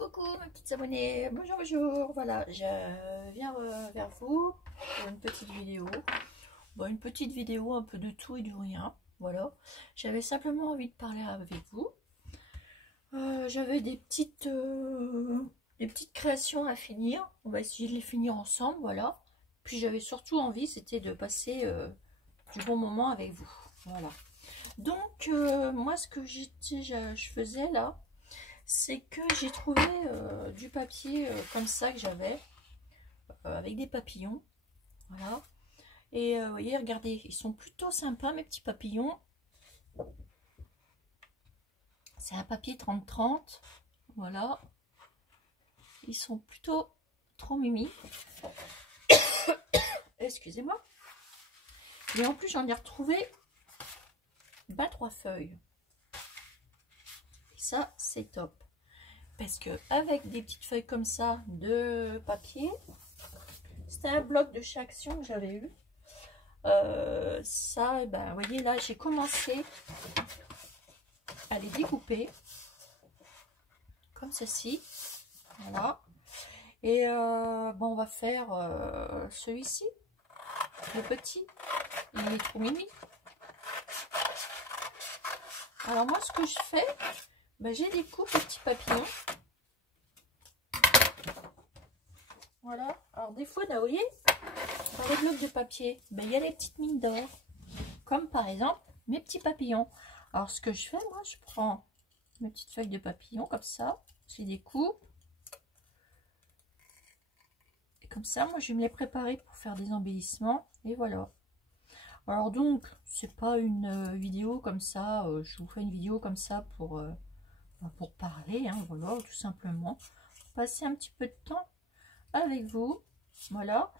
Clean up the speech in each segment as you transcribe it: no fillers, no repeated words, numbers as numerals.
Coucou mes petites abonnées, bonjour, bonjour, voilà, je viens vers vous pour une petite vidéo. Bon, une petite vidéo un peu de tout et du rien, voilà. J'avais simplement envie de parler avec vous. J'avais des petites créations à finir, on va essayer de les finir ensemble, voilà. Puis j'avais surtout envie, c'était de passer du bon moment avec vous, voilà. Donc, moi ce que je faisais là, c'est que j'ai trouvé du papier comme ça que j'avais avec des papillons, voilà. Et vous voyez, regardez, ils sont plutôt sympas mes petits papillons. C'est un papier 30-30, voilà. Ils sont plutôt trop mimi. Excusez-moi. Et en plus j'en ai retrouvé 3 feuilles. Et ça c'est top. Parce que avec des petites feuilles comme ça de papier, c'était un bloc de chez Action que j'avais eu. Ça, ben, vous voyez là, j'ai commencé à les découper comme ceci, voilà. Et bon, on va faire celui-ci, le petit, il est trop mimi. Alors moi, ce que je fais, ben, j'ai des coupes de petits papillons. Voilà. Alors des fois, là, vous voyez, dans les blocs de papier, ben, il y a les petites mines d'or, comme par exemple mes petits papillons. Alors ce que je fais, moi, je prends mes petites feuilles de papillon comme ça, je les découpe. Et comme ça, moi, je vais me les préparer pour faire des embellissements. Et voilà. Alors donc, c'est pas une vidéo comme ça, je vous fais une vidéo comme ça pour parler, hein, voilà, tout simplement. Passer un petit peu de temps avec vous, voilà.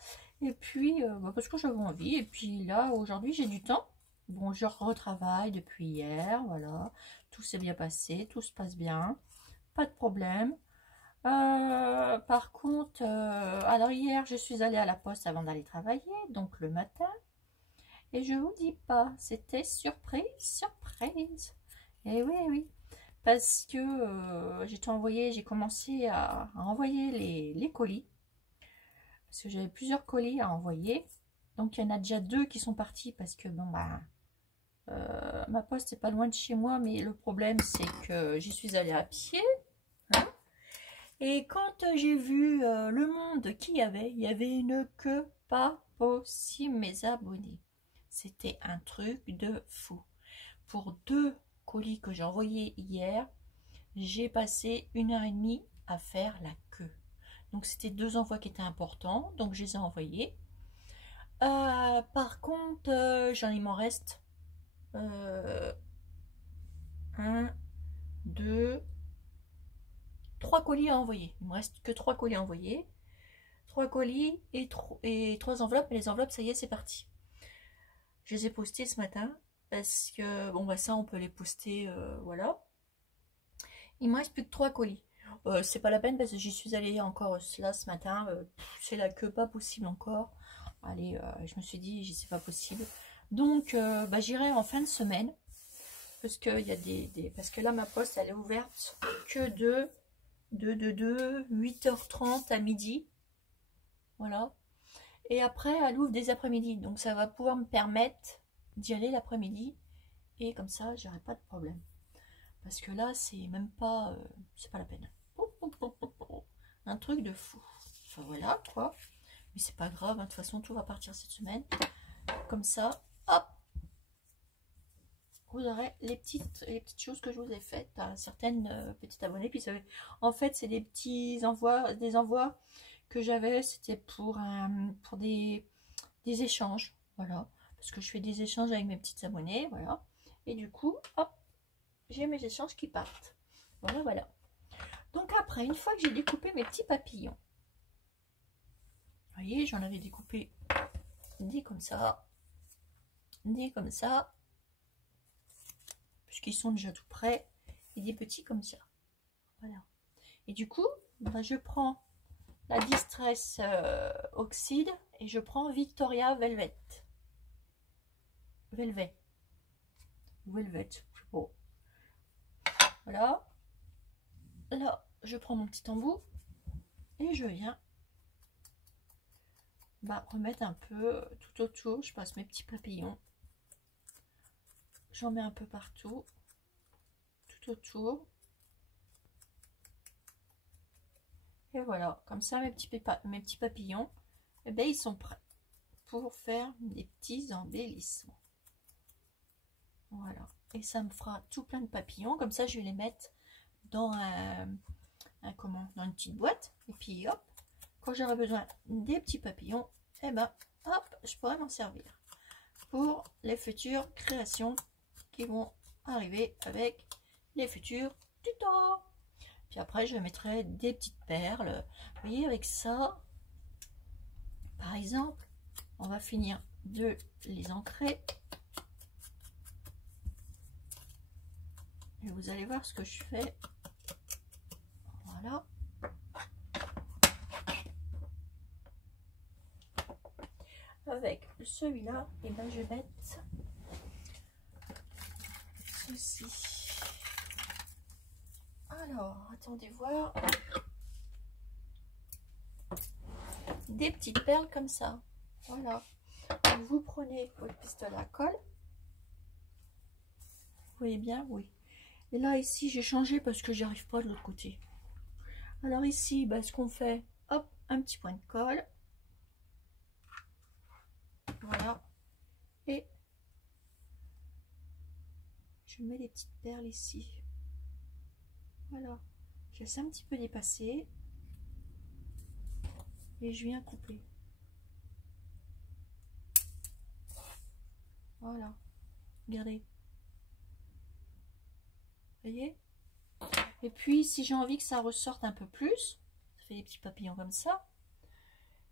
Et puis, parce que j'avais envie. Et puis là, aujourd'hui, j'ai du temps. Bon, je retravaille depuis hier, voilà. Tout s'est bien passé, tout se passe bien. Pas de problème. Par contre, alors hier, je suis allée à la poste avant d'aller travailler, donc le matin. Et je vous dis pas, c'était surprise, surprise. Et oui, oui. Parce que j'ai commencé à envoyer les colis. Parce que j'avais plusieurs colis à envoyer. Donc il y en a déjà 2 qui sont partis parce que bon bah ma poste est pas loin de chez moi, mais le problème c'est que j'y suis allée à pied. Hein. Et quand j'ai vu le monde qu'il y avait une queue pas possible, mes abonnés. C'était un truc de fou. Pour 2 colis que j'ai envoyés hier, j'ai passé 1h30 à faire la queue. Donc c'était 2 envois qui étaient importants, donc je les ai envoyés. Par contre, il m'en reste 1, 2, 3 colis à envoyer. Il me reste que 3 colis à envoyer. 3 colis et 3 enveloppes. Et les enveloppes, ça y est, c'est parti. Je les ai postées ce matin. Parce que, bon, bah ça, on peut les poster, voilà. Il me reste plus que 3 colis. C'est pas la peine parce que j'y suis allée encore là ce matin. C'est la queue pas possible encore. Allez, je me suis dit, c'est pas possible. Donc, bah, j'irai en fin de semaine. Parce que, parce que là, ma poste, elle est ouverte que de 8h30 à midi. Voilà. Et après, elle ouvre des après-midi. Donc, ça va pouvoir me permettre d'y aller l'après-midi. Et comme ça, j'aurai pas de problème. Parce que là, c'est même pas... c'est pas la peine. Un truc de fou. Enfin, voilà, quoi. Mais c'est pas grave. Hein, de toute façon, tout va partir cette semaine. Comme ça, hop, vous aurez les petites choses que je vous ai faites à certaines petites abonnées. Puis en fait, c'est des petits envois, des envois que j'avais. C'était pour des échanges, voilà. Parce que je fais des échanges avec mes petites abonnées, voilà. Et du coup, hop, j'ai mes échanges qui partent. Voilà, voilà. Donc après, une fois que j'ai découpé mes petits papillons, vous voyez, j'en avais découpé des comme ça, des comme ça, puisqu'ils sont déjà tout prêts, et des petits comme ça. Voilà. Et du coup, bah, je prends la Distress Oxide et je prends Victoria Velvet. Velvet. Velvet, je sais pas. Voilà. Là, je prends mon petit embout et je viens remettre un peu tout autour. Je passe mes petits papillons, j'en mets un peu partout, tout autour. Et voilà, comme ça mes petits papillons, eh bien, ils sont prêts pour faire des petits embellissements. Voilà, et ça me fera tout plein de papillons. Comme ça, je vais les mettre dans dans une petite boîte. Et puis hop, quand j'aurai besoin des petits papillons, et hop, je pourrai m'en servir pour les futures créations qui vont arriver avec les futurs tutos. Puis après, je mettrai des petites perles. Vous voyez, avec ça, par exemple, on va finir de les ancrer. Et vous allez voir ce que je fais. Voilà. Avec celui-là, et je vais mettre ceci. Alors, attendez voir. Des petites perles comme ça. Voilà. Donc, vous prenez votre pistolet à colle. Vous voyez bien, oui. Et là, ici, j'ai changé parce que j'y arrive pas de l'autre côté. Alors ici, ce qu'on fait, hop, un petit point de colle. Voilà. Et je mets les petites perles ici. Voilà. Je laisse un petit peu dépasser. Et je viens couper. Voilà. Regardez. Vous voyez? Et puis, si j'ai envie que ça ressorte un peu plus, ça fait des petits papillons comme ça.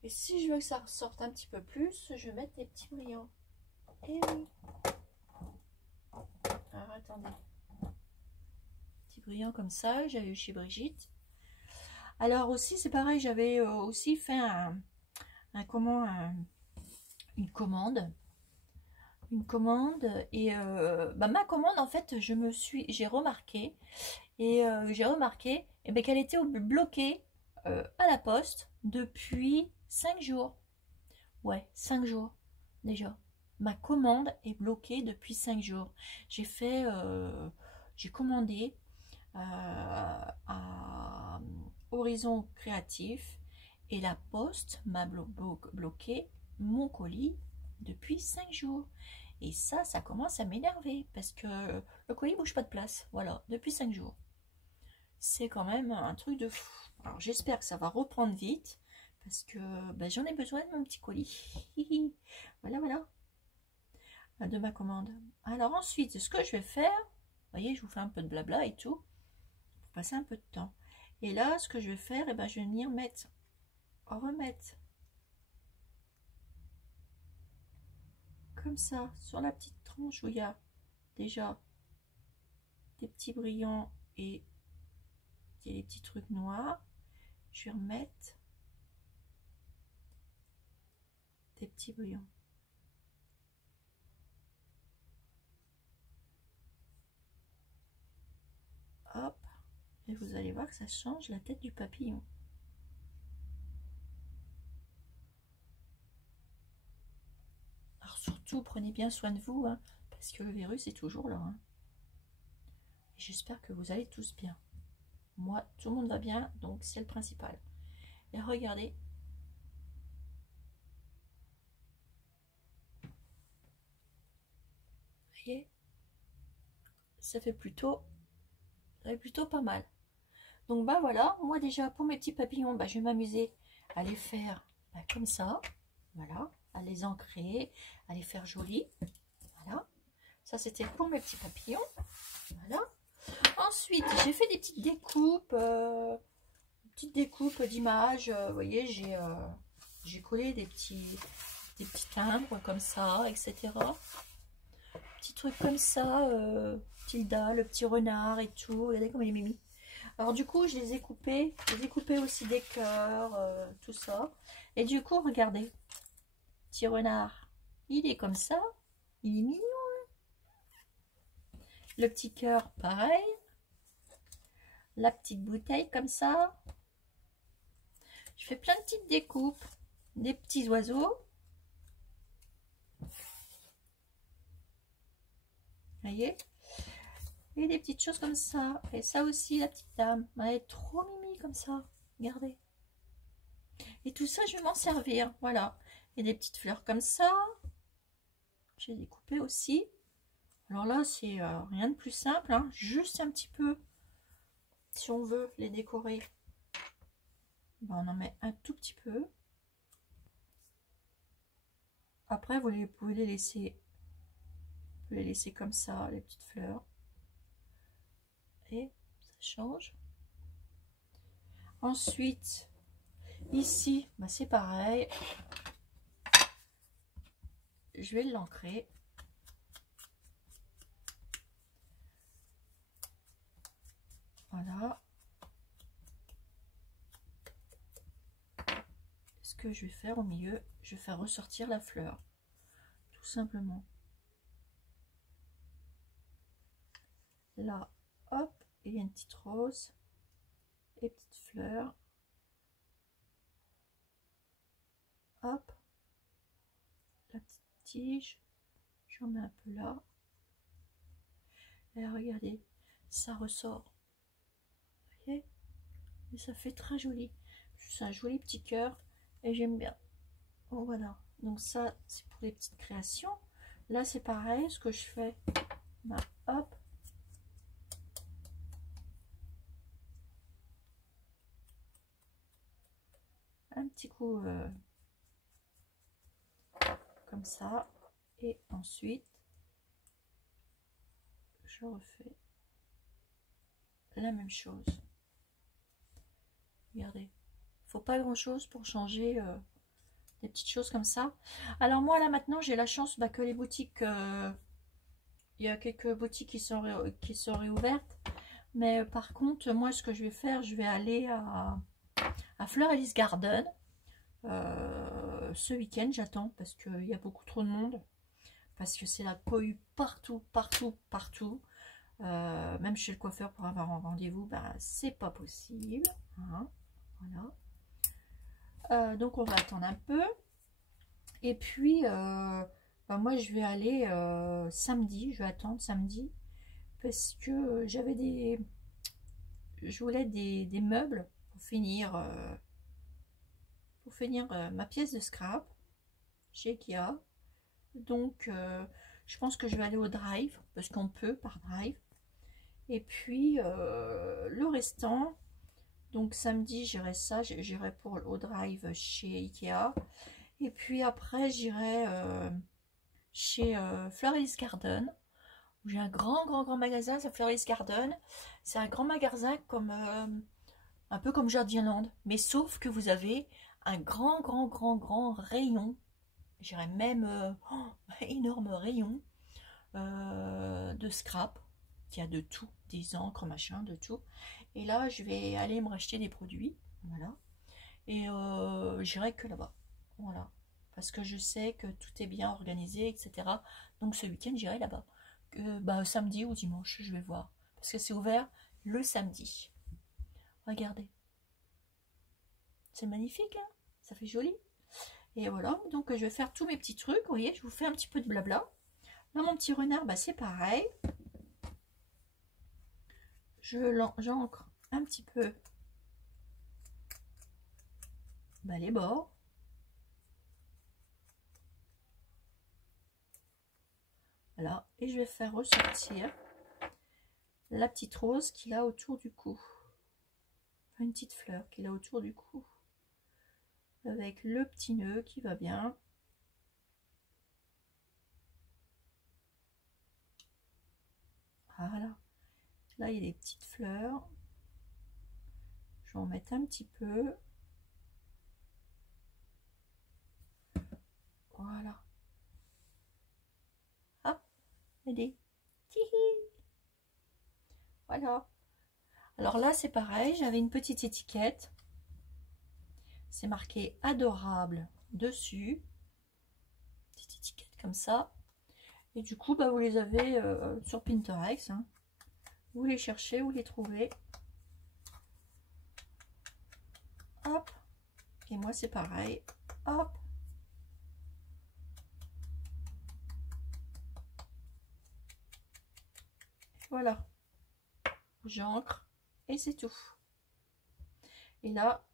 Et si je veux que ça ressorte un petit peu plus, je vais mettre des petits brillants. Et oui. Alors, attendez. Petits brillants comme ça, j'avais eu chez Brigitte. Alors aussi, c'est pareil, j'avais aussi fait une commande. Une commande et ma commande, en fait, j'ai remarqué qu'elle était bloquée à la poste depuis 5 jours. Ouais, 5 jours déjà. Ma commande est bloquée depuis 5 jours. J'ai commandé à Horizon Créatif et la poste m'a bloqué mon colis depuis 5 jours. Et ça commence à m'énerver parce que le colis bouge pas de place. Voilà, depuis 5 jours. C'est quand même un truc de fou. Alors j'espère que ça va reprendre vite parce que j'en ai besoin de mon petit colis. Voilà, voilà. De ma commande. Alors ensuite, ce que je vais faire, vous voyez, je vous fais un peu de blabla et tout, pour passer un peu de temps. Et là, ce que je vais faire, je vais venir remettre comme ça, sur la petite tranche où il y a déjà des petits brillants et des petits trucs noirs. Je vais remettre des petits brillants. Hop, et vous allez voir que ça change la tête du papillon. Alors surtout, prenez bien soin de vous, hein, parce que le virus est toujours là. Hein. Et j'espère que vous allez tous bien. Moi, tout le monde va bien, donc c'est le principal. Et regardez. Vous voyez, ça fait plutôt pas mal. Donc voilà, moi déjà pour mes petits papillons, je vais m'amuser à les faire comme ça. Voilà, à les ancrer, à les faire jolis. Voilà, ça c'était pour mes petits papillons. Voilà. Ensuite, j'ai fait des petites découpes, d'images. Vous voyez, j'ai collé des petits timbres comme ça, etc. Petits trucs comme ça, Tilda, le petit renard et tout. Regardez comme il est mimi. Alors du coup, je les ai coupés aussi des cœurs, tout ça. Et du coup, regardez, petit renard, il est comme ça, il est mignon. Hein, le petit cœur, pareil. la petite bouteille comme ça. Je fais plein de petites découpes, des petits oiseaux. Voyez, et des petites choses comme ça. Et ça aussi, la petite dame, elle est trop mimi comme ça. Regardez. Et tout ça, je vais m'en servir. Voilà. Et des petites fleurs comme ça. J'ai découpé aussi. Alors là, c'est rien de plus simple. Hein. Juste un petit peu. Si on veut les décorer, ben, on en met un tout petit peu. Après, vous pouvez les laisser. Vous pouvez les laisser comme ça, les petites fleurs. Et ça change. Ensuite, ici, ben c'est pareil. Je vais l'ancrer. Voilà. Ce que je vais faire au milieu, je vais faire ressortir la fleur. Tout simplement. Là, hop, il y a une petite rose et petite fleur. Hop, la petite tige, j'en mets un peu là. Et regardez, ça ressort. Vous voyez? Et ça fait très joli. C'est un joli petit cœur et j'aime bien. Bon, voilà, donc ça c'est pour les petites créations. Là c'est pareil, ce que je fais, bah, hop, un petit coup comme ça, et ensuite je refais la même chose. Regardez, faut pas grand chose pour changer des petites choses comme ça. Alors moi là maintenant j'ai la chance que les boutiques, il y a quelques boutiques qui sont réouvertes, mais par contre moi ce que je vais faire, je vais aller à Fleur Alice Garden. Ce week-end j'attends parce qu'il y a beaucoup trop de monde, parce que c'est la cohue partout, même chez le coiffeur pour avoir un rendez-vous, ben, c'est pas possible, hein, voilà. Donc on va attendre un peu, et puis ben, moi je vais aller samedi, je vais attendre samedi, parce que je voulais des meubles pour finir ma pièce de scrap chez Ikea. Donc je pense que je vais aller au drive, parce qu'on peut par drive. Et puis le restant, donc samedi j'irai ça, j'irai pour au drive chez Ikea. Et puis après j'irai chez Fleur Alice Garden, où j'ai un grand magasin, c'est Fleur Alice Garden. C'est un grand magasin comme un peu comme Jardinland, mais sauf que vous avez un grand rayon, j'irais même énorme rayon de scrap, qui a de tout, des encres, machin, de tout. Et là, je vais aller me racheter des produits, voilà. Et j'irai que là-bas, voilà. Parce que je sais que tout est bien organisé, etc. Donc ce week-end, j'irai là-bas. Bah, samedi ou dimanche, je vais voir. Parce que c'est ouvert le samedi. Regardez. C'est magnifique, hein, ça fait joli. Et voilà, donc je vais faire tous mes petits trucs. Vous voyez, je vous fais un petit peu de blabla. Là, mon petit renard, bah, c'est pareil. J'encre un petit peu bah, les bords. Voilà, et je vais faire ressortir la petite rose qu'il a autour du cou. Enfin, une petite fleur qu'il a autour du cou. Avec le petit nœud qui va bien. Voilà. Là, il y a des petites fleurs. Je vais en mettre un petit peu. Voilà. Ah, allez. Voilà. Alors là, c'est pareil. J'avais une petite étiquette. C'est marqué adorable dessus. Petite étiquette comme ça. Et du coup, bah, vous les avez sur Pinterest. Hein. Vous les cherchez, vous les trouvez. hop, et moi c'est pareil, hop. Voilà, j'ancre et c'est tout. Et là,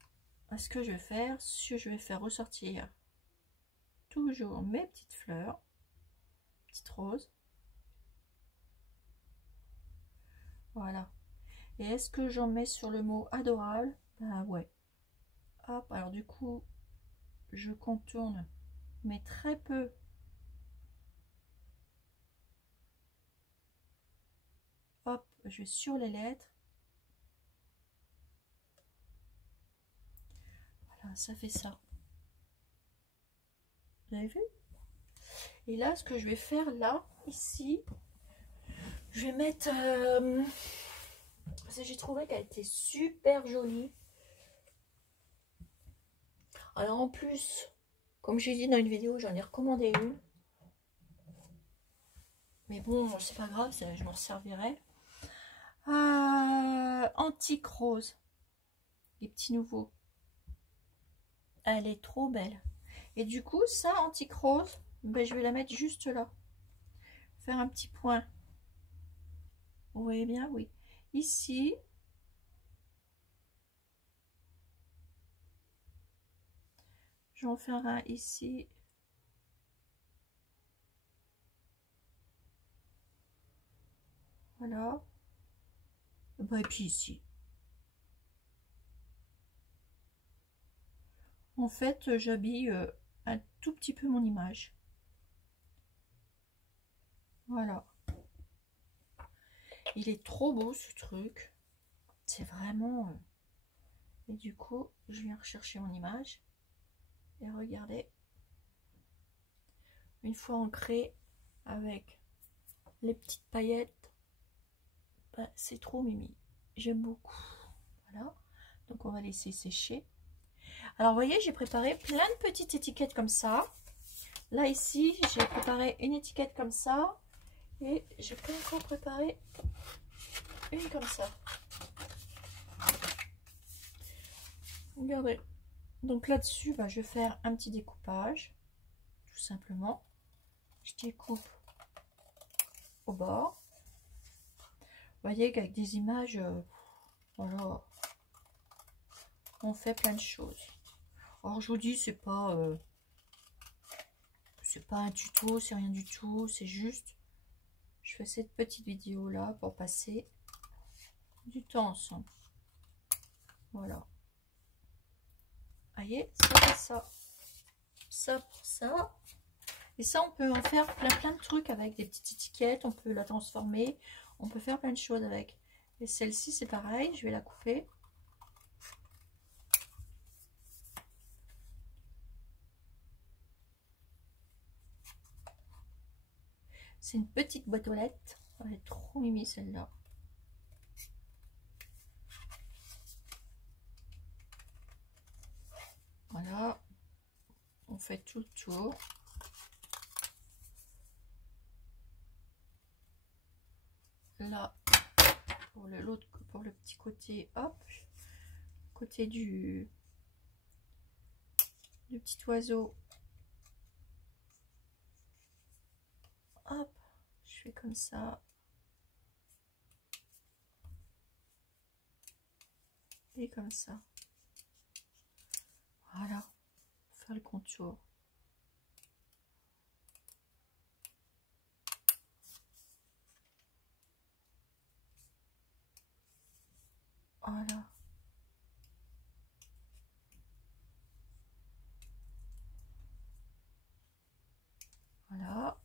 ce que je vais faire, je vais faire ressortir toujours mes petites fleurs, petites roses. Voilà. Et est-ce que j'en mets sur le mot adorable? Ben ouais. Hop, alors du coup, je contourne, mais très peu. Hop, je vais sur les lettres. Voilà, ça fait ça. Vous avez vu? Et là, ce que je vais faire là, ici, je vais mettre... parce que j'ai trouvé qu'elle était super jolie. Alors en plus, comme j'ai dit dans une vidéo, j'en ai recommandé une. Mais bon, c'est pas grave, je m'en servirai. Antique rose. Les petits nouveaux. Elle est trop belle. Et du coup, ça, antique rose, ben, je vais la mettre juste là. Faire un petit point. Vous voyez bien, oui. Ici. Je vais en faire un ici. Voilà. Ben, et puis ici. En fait, j'habille un tout petit peu mon image. Voilà. Il est trop beau ce truc. C'est vraiment... Et du coup, je viens rechercher mon image. Et regardez. Une fois ancré avec les petites paillettes, ben, c'est trop mimi. J'aime beaucoup. Voilà. Donc on va laisser sécher. Alors vous voyez, j'ai préparé plein de petites étiquettes comme ça. Là ici, j'ai préparé une étiquette comme ça. Et je peux encore préparer une comme ça. Regardez. Donc là-dessus, bah, je vais faire un petit découpage. Tout simplement. Je découpe au bord. Vous voyez qu'avec des images, voilà, on fait plein de choses. Alors je vous dis, c'est pas un tuto, c'est rien du tout. C'est juste, je fais cette petite vidéo là pour passer du temps ensemble. Voilà. Vous voyez, ça fait ça. Ça pour ça. Et ça, on peut en faire plein de trucs avec des petites étiquettes. On peut la transformer. On peut faire plein de choses avec. Et celle-ci, c'est pareil. Je vais la couper. C'est une petite boîte aux lettres. Elle est trop mimi celle-là. Voilà. On fait tout le tour. Là, pour le petit côté, hop, côté du petit oiseau. Hop, je fais comme ça. Et comme ça. Voilà. Faire le contour. Voilà. Voilà.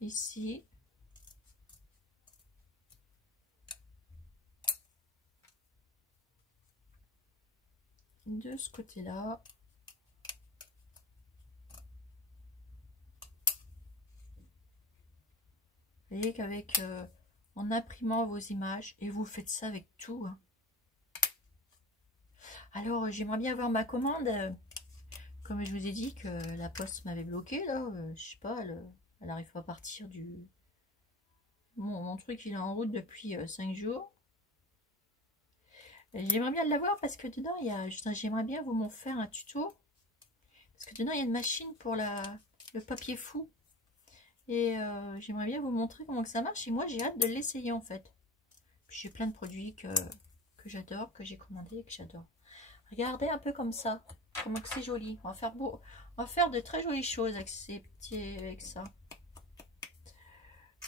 Ici. De ce côté-là. Vous voyez qu'avec en imprimant vos images, et vous faites ça avec tout. Hein. Alors, j'aimerais bien avoir ma commande. Comme je vous ai dit que la poste m'avait bloqué, là, je sais pas, elle n'arrive pas à partir du... Mon truc, il est en route depuis 5 jours. J'aimerais bien l'avoir parce que dedans, il y a, j'aimerais bien vous m'en faire un tuto. Parce que dedans, il y a une machine pour le papier fou. Et j'aimerais bien vous montrer comment que ça marche. Et moi, j'ai hâte de l'essayer en fait. J'ai plein de produits que j'adore, que j'ai commandé et que j'adore. Regardez un peu comme ça. Comment que c'est joli. On va faire beau. On va faire de très jolies choses avec ces petits, avec ça.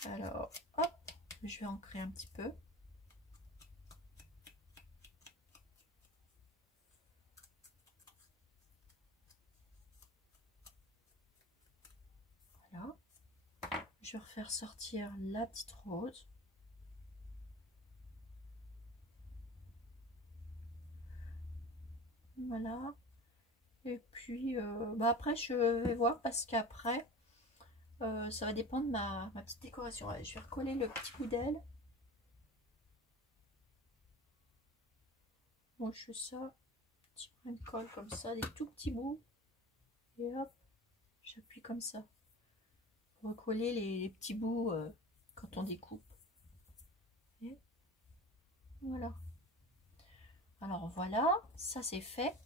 Alors, hop, je vais ancrer un petit peu. Voilà. Je vais refaire sortir la petite rose. Voilà. Et puis, après, je vais voir parce qu'après, ça va dépendre de ma petite décoration. Allez, je vais recoller le petit bout d'aile. Bon, je fais ça. Petit brin de colle comme ça, des tout petits bouts. Et hop, j'appuie comme ça. Pour recoller les petits bouts quand on découpe. Et voilà. Alors voilà, ça c'est fait.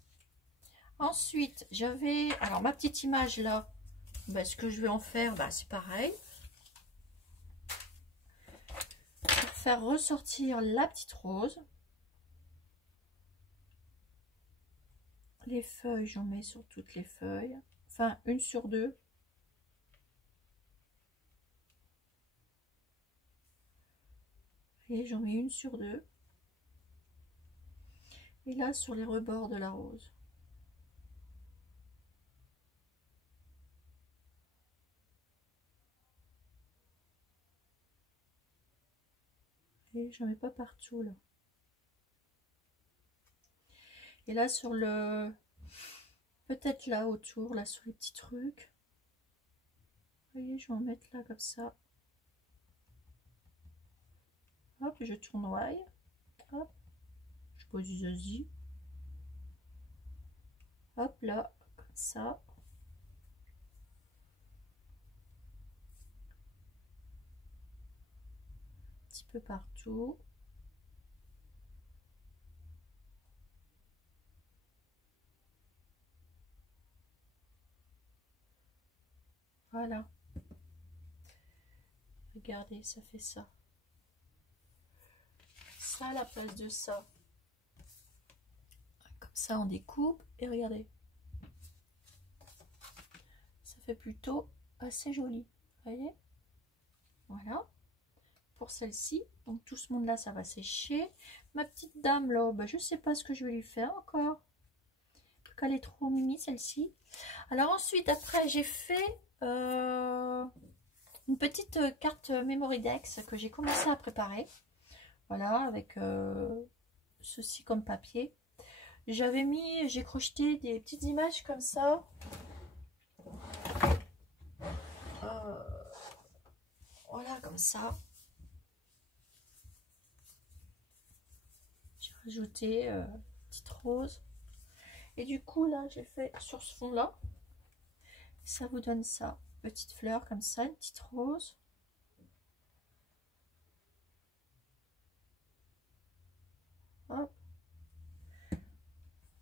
Ensuite, j'avais, alors ma petite image là, bah, ce que je vais en faire, bah, c'est pareil. Pour faire ressortir la petite rose. Les feuilles, j'en mets sur toutes les feuilles. Enfin, une sur deux. Et j'en mets une sur deux. Et là, sur les rebords de la rose. Et j'en mets pas partout là. Et là sur le, peut-être là autour, là sur les petits trucs. Vous voyez, je vais en mettre là comme ça. Hop, je tournoie. Hop, je pose du zazie. Hop là, comme ça. Un petit peu partout. Voilà. Regardez, ça fait ça. Ça à la place de ça. Comme ça, on découpe. Et regardez. Ça fait plutôt assez joli. Vous voyez? Voilà. Pour celle-ci. Donc tout ce monde-là, ça va sécher. Ma petite dame, là, bah, je sais pas ce que je vais lui faire encore. Elle est trop mimi, celle-ci. Alors ensuite, après, j'ai fait... une petite carte Memorydex que j'ai commencé à préparer. Voilà, avec ceci comme papier. J'avais mis, j'ai crocheté des petites images comme ça. Voilà, comme ça. J'ai rajouté une petite rose. Et du coup, là, j'ai fait sur ce fond-là. Ça vous donne ça. Petite fleur comme ça, une petite rose. Hop.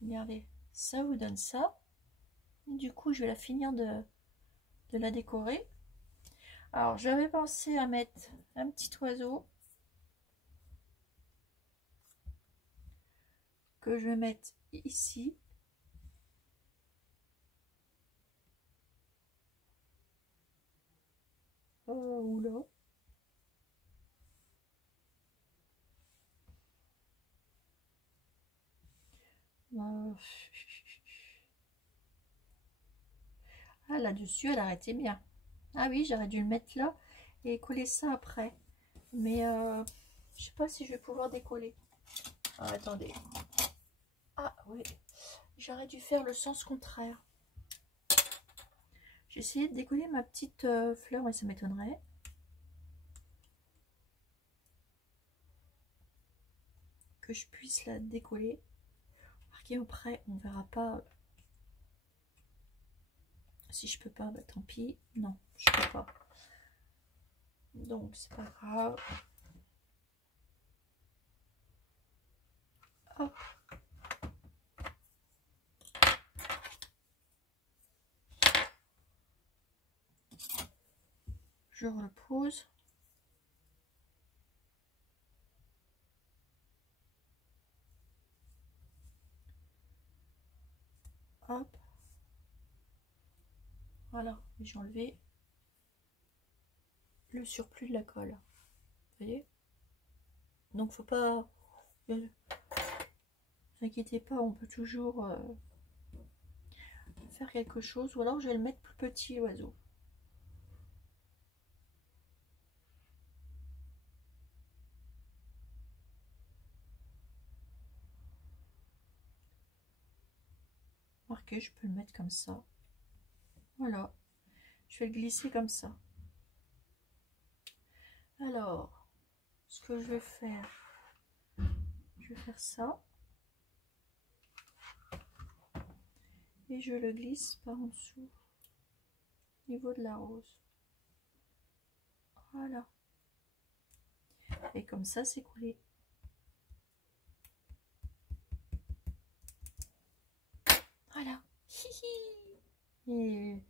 Regardez, ça vous donne ça. Et du coup, je vais la finir de la décorer. Alors, j'avais pensé à mettre un petit oiseau que je vais mettre ici. Ou là. Ah, là-dessus, elle arrêtait bien. Ah oui, j'aurais dû le mettre là et coller ça après. Mais je sais pas si je vais pouvoir décoller. Ah, attendez. Ah oui, j'aurais dû faire le sens contraire. J'ai essayé de décoller ma petite fleur, mais ça m'étonnerait. Que je puisse la décoller. Marquez après, on verra pas. Si je peux pas, bah tant pis. Non, je peux pas. Donc c'est pas grave. Hop. Je repose. Hop. Voilà, j'ai enlevé le surplus de la colle. Vous voyez? Donc faut pas... Ne vous inquiétez pas, on peut toujours faire quelque chose. Ou alors je vais le mettre plus petit, l'oiseau. Remarquez, je peux le mettre comme ça. Voilà. Je vais le glisser comme ça. Alors, ce que je vais faire ça. Et je le glisse par en dessous, au niveau de la rose. Voilà. Et comme ça, c'est collé. Voilà. Et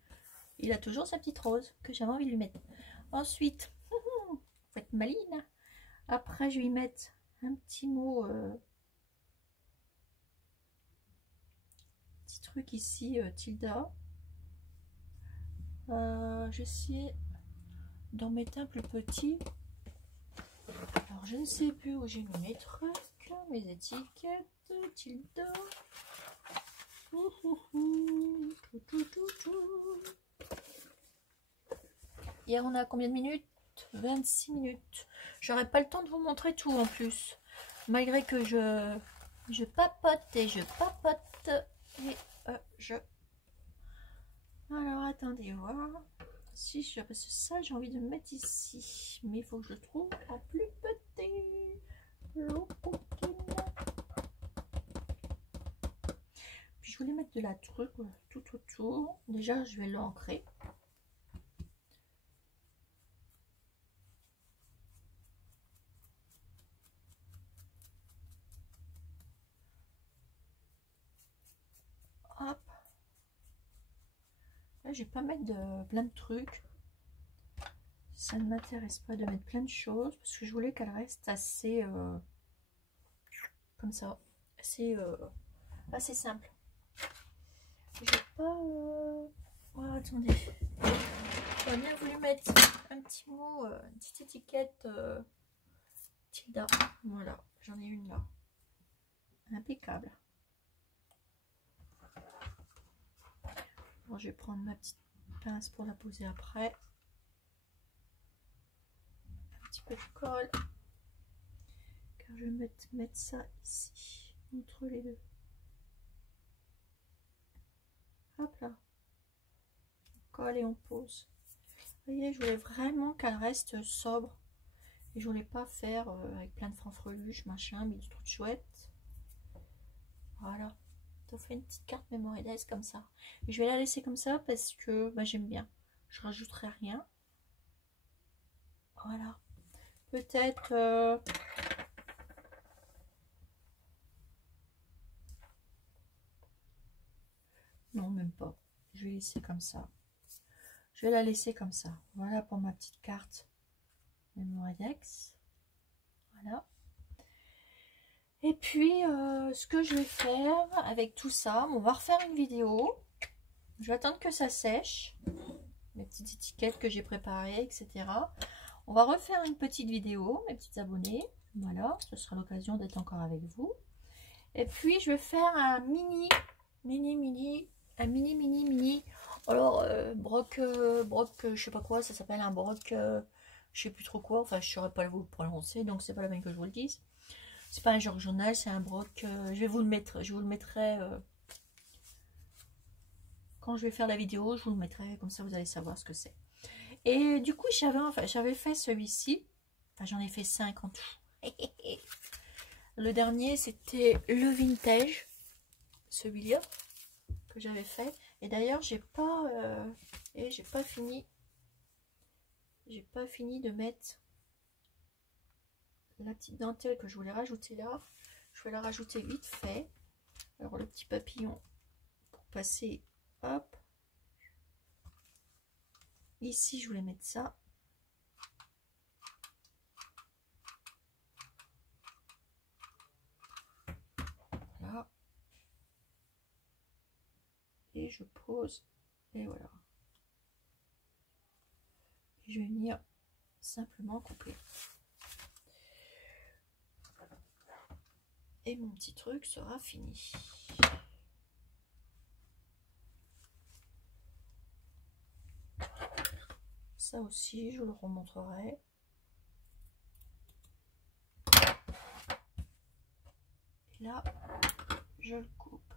il a toujours sa petite rose que j'avais envie de lui mettre. Ensuite, faut être maline. Après, je vais y mettre un petit mot, petit truc ici, tilda. J'essaie d'en mettre un plus petit. Alors, je ne sais plus où j'ai mis mes trucs, mes étiquettes, tilda. Hier, on a combien de minutes? 26 minutes. J'aurai pas le temps de vous montrer tout en plus. Malgré que je papote et je papote. Et je... Alors, attendez, voir. Si je... Parce que ça, j'ai envie de me mettre ici. Mais il faut que je le trouve en plus petit. Puis je voulais mettre de la truc tout autour. Déjà, je vais l'ancrer. Hop. Là, je vais pas mettre plein de trucs. Ça ne m'intéresse pas de mettre plein de choses parce que je voulais qu'elle reste assez comme ça, assez simple. J'ai pas attendez, j'aurais bien voulu mettre un petit mot, une petite étiquette tilda. Voilà, j'en ai une là, impeccable. Bon, je vais prendre ma petite pince pour la poser après. Un petit peu de colle, car je vais mettre ça ici entre les deux. Hop là, on colle et on pose. Vous voyez, je voulais vraiment qu'elle reste sobre et je voulais pas faire avec plein de fanfreluches machin, mais du truc chouette. Voilà, ça fait une petite carte mémorielle comme ça. Et je vais la laisser comme ça parce que bah, j'aime bien. Je rajouterai rien. Voilà, peut-être non, même pas. Je vais laisser comme ça. Je vais la laisser comme ça. Voilà pour ma petite carte Mémoridex. Voilà. Et puis, ce que je vais faire avec tout ça, on va refaire une vidéo. Je vais attendre que ça sèche. Mes petites étiquettes que j'ai préparées, etc. On va refaire une petite vidéo, mes petits abonnés. Voilà, ce sera l'occasion d'être encore avec vous. Et puis, je vais faire un mini. Alors, broc, je sais pas quoi, ça s'appelle un broc, je sais plus trop quoi. Enfin, je saurais pas vous le prononcer, donc c'est pas la peine que je vous le dise. C'est pas un genre journal, c'est un broc. Je vais vous le mettre, je vous le mettrai quand je vais faire la vidéo. Je vous le mettrai, comme ça vous allez savoir ce que c'est. Et du coup, j'avais fait celui-ci. Enfin, j'en ai fait 5 en tout. Le dernier, c'était le vintage, celui-là que j'avais fait. Et d'ailleurs, j'ai pas fini. J'ai pas fini de mettre la petite dentelle que je voulais rajouter là. je vais la rajouter vite fait. Alors le petit papillon pour passer, hop. Ici je voulais mettre ça. Voilà. Et je pose, et voilà. Et je vais venir simplement couper. Et mon petit truc sera fini. Ça aussi, je le remontrerai. Et là, je le coupe.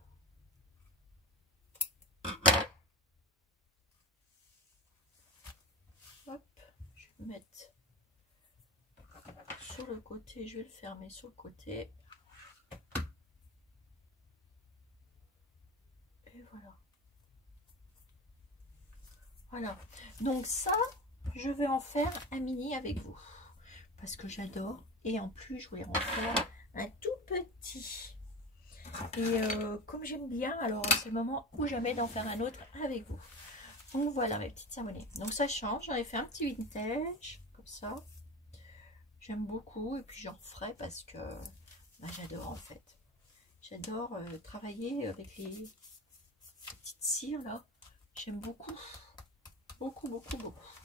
Hop, je vais le mettre sur le côté, je vais le fermer sur le côté. Et voilà. Voilà. Donc ça, je vais en faire un mini avec vous. Parce que j'adore. Et en plus, je voulais en faire un tout petit. Et comme j'aime bien, alors c'est le moment ou jamais d'en faire un autre avec vous. Donc voilà mes petites abonnées. Donc ça change. J'en ai fait un petit vintage. Comme ça. J'aime beaucoup. Et puis j'en ferai parce que bah, j'adore en fait. J'adore travailler avec les petites cires là. J'aime beaucoup. Beaucoup, beaucoup, beaucoup.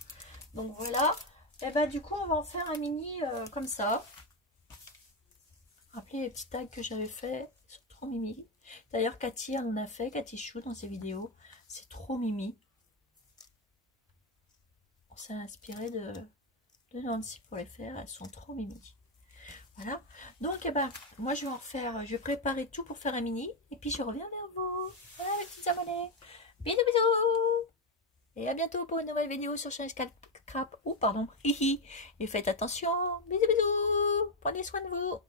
Donc voilà. Et bah du coup on va en faire un mini comme ça. Rappelez les petits tags que j'avais fait. Ils sont trop mimi. D'ailleurs Cathy elle en a fait. Cathy Chou dans ses vidéos. C'est trop mimi. On s'est inspiré de Nancy pour les faire. Elles sont trop mimi. Voilà. Donc eh ben, moi je vais en faire. Je vais préparer tout pour faire un mini. Et puis je reviens vers vous. Voilà mes petits abonnés. Bisous bisous. Et à bientôt pour une nouvelle vidéo sur Change Crap. Oh pardon. Et faites attention. Bisous bisous. Prenez soin de vous.